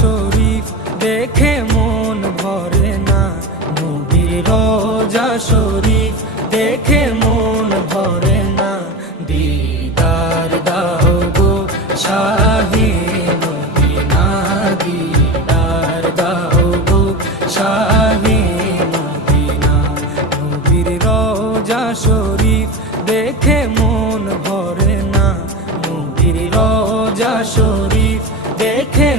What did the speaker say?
শরীফ দেখে মন ভরে না, নবীর রোজা শরীফ দেখে মন ভরে না। দিদার দাও গো শাহে মদিনা, দিদার দাও গো শাহে মদিনা। নবীর রোজা শরীফ দেখে মন ভরে না, নবীর রোজা শরীফ দেখে